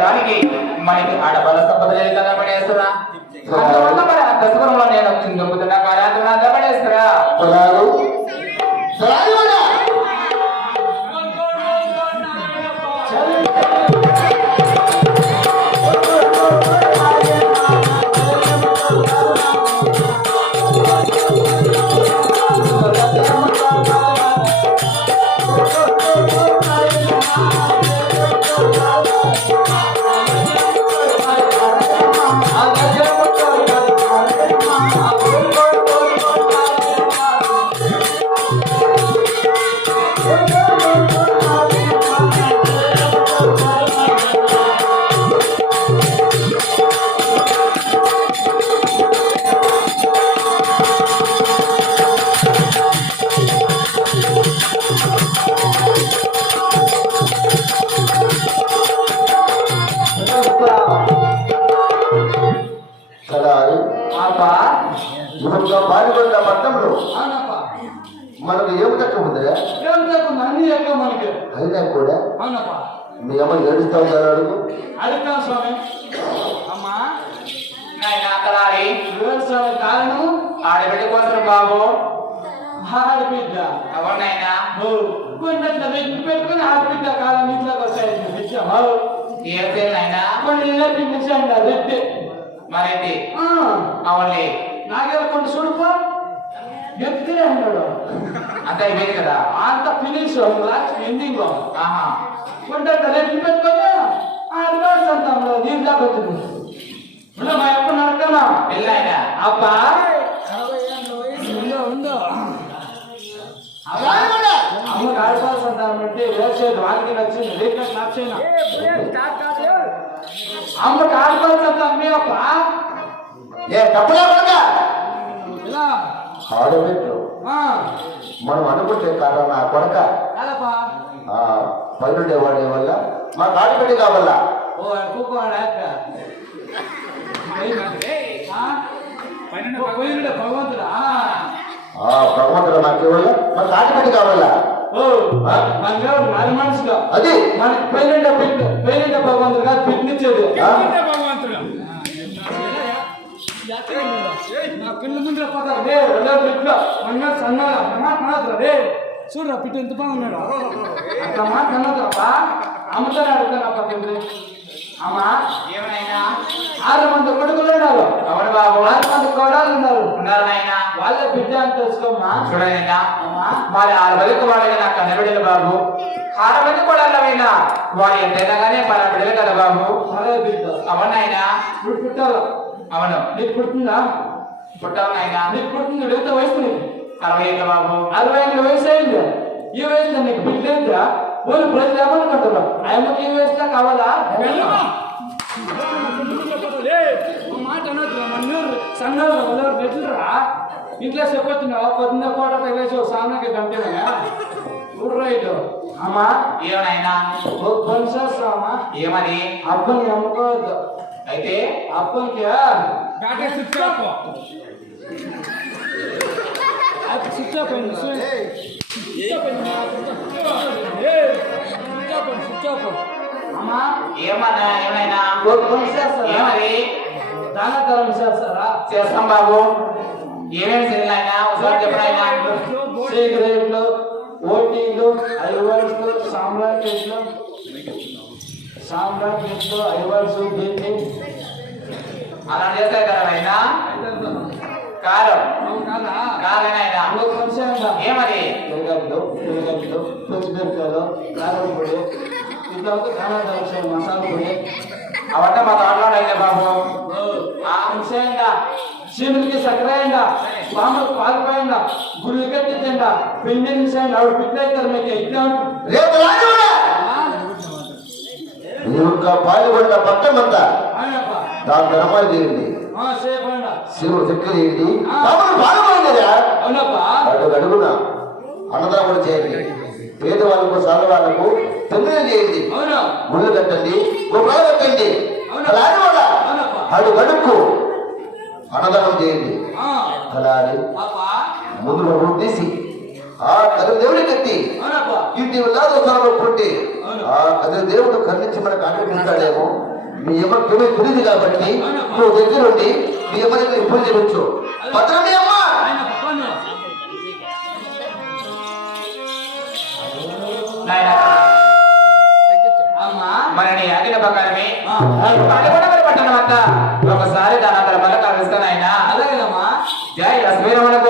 దానికి మనకి ఆడబల సంపద లేదు కదా పడేస్తున్నా అందువల్ల మరి ఆ దశకంలో నేను దొంగతున్నా కారాతున్నా పడేస్తురా పాల్గొన్న పట్టణంలో మనకు ఏం తక్కువ ఉందా? అన్ని ఎక్కువ మనకి అయినా కూడా అవునప్పా మీ అమ్మ ఏడుస్తా ఉన్నారు అడుగు అడుగుతాం స్వామి. అమ్మా తలారి స్వామి కారణం ఆడబిడ్డ కోసం బాబు ఆడబిడ్డ అవునైనా కొన్నట్ల వెతికి పెట్టుకుని ఆడబిడ్డ కాలం ఇంట్లోకి వచ్చాయి ఏం చేయాలైనా కొన్ని పిలిచండి రెడ్డి మరేంటి అవునులే నాగేళ్ళ కొన్ని చూడుకో ఎత్తుకునే అన్నాడు అంత అయిపోయింది కదా అంత ఫినిష్ లాస్ట్ ఎండింగ్ ఆహా కొంటే రెడ్డి పెట్టుకొని అడ్వాన్స్ అంతా దీంట్లోకి వచ్చింది మా అప్ప నడకనా పెళ్ళైనా అబ్బా అమ్మకి ఆడపాల్సి అంటారంటే వేసేది వాళ్ళకి నచ్చింది రేపు నచ్చిన అమ్మకి ఆడపాల్సి అంతా అమ్మే అప్ప ఏ తప్పులే పడక ఇలా ఆడబిడ్డలు మనం అనుకుంటే కాదా నా కొడక కాదప్పా పైనుండేవాడే వల్ల మా ఆడబిడ్డ కావాలా ఓ కూకోవాడు భగవంతుడా భగవంతుడు నాకు వల్ల మా ఆడబిడ్డ కావాలా మన మనసుగా అది మనకి పెళ్ళింట భగవంతుడు కాదు పెట్టించేది నా పిల్ల ముందు చూడరా పిట్టు ఎంత బాగున్నాడు అట్లా మాట అన్నదప్ప అమ్మతానే అడుగుతాను అమ్మా ఏమైనా 6 మంది కొడుకులు ఉన్నారు అవును బాబు 6 మంది కోడలు ఉన్నారు నాయన వాళ్ళే బిడ్డ అని తెలుసుకోమ్మా చూడనైనా మరి 6 మందికి వాళ్ళకి నాకు కన్నబిడ్డలు బాబు 6 మంది కోడళ్ళమైనా వాడు ఎంతైనా కానీ మన బిడ్డలు కదా బాబు అదే బిడ్డ అవునైనా ఇప్పుడు పుట్టాలి అవును నీకు పుట్టిందా పుట్టవునైనా నీకు పుట్టింది ఎంత వయసు నీకు 60 ఏళ్ళ బాబు 60 ఏళ్ళ వయసు అయింది ఈ వయసులో నీకు బిడ్డ ఏంటా వాళ్ళు ప్రజలు ఏమనుకుంటున్నారు ఆయనకి ఈ వయసులో కావాలా మాట సంఘాలు రెడ్లురా ఇంట్లో చెప్పొచ్చున్నావా పొద్దున్న పూట వేసావు సామెకి గంటేనా రైట్ అమ్మా ఏమైనా కొనిసేస్తావమ్మా ఏమని అబ్బని అమ్ముకోవద్దు అయితే అబ్బనికి స్విచ్ ఆఫ్ అయింది స్విచ్ ఆఫ్ అమ్మా ఏమన్నా ఏమైనా కొనిసేస్తారా ఏమది దానకరం చేస్తారా చేస్తాం బాబు ఏమేమి చేయాలైనా ఒకసారి చెప్పనైనా సిగరెట్లు ఓటీలు ఐవర్స్లు సామ్రాజ్యట్లు ఐవర్స్ దీన్ని అలా చేస్తాయి కదా అయినా కారం కాదనైనా ఏమది పచ్చిమిరకాయలు కారం పొడి ఇట్లా కానాదాలు మసాలా పొడి అవన్నీ మా తోటలో అయితే బాబు అంశంగా శివునికి సక్కరాయండా స్వాములకు పాల్పోయండా గుళ్ళు కట్టించండా పిండి నిమిషండి ఆవిడ పిట్లయితారు మీకు ఎగ్జామ్ పాల్గొన్న పట్టమంతా దాని ధర్మాలు చేయండి శివుడు చక్కెర చేయండి పాల్గొనలేదా అడుగున అన్నదాముడు చేయండి పేదవాళ్ళకు సాధవాళ్ళకు పెద్దలు చేయండి ముళ్ళు కట్టండి గొప్పలు కట్టండి అడు గడుక్కు అన్నదానం చేయండి అలా ముందు తీసి ఆ కథ దేవుడి కట్టి ఇంటి ఉల్లాసంలో పుట్టి అదే దేవుడు కరుణించి మనకు ఆటంకిస్తాడేమో. మీ అమ్మ కివి తుడిది కాబట్టి నువ్వు దగ్గరుండి మీ అమ్మని మీరు పూజ చేయవచ్చు. భద్రం మీ అమ్మ. నాయనా, అమ్మా మరి నీ ఆగిన ప్రకారమే పట్టణం అంతా ఒకసారి దాని అంతర బల కలుస్తానైనా. అలాగేనమ్మా. జై లక్ష్మీరమణకు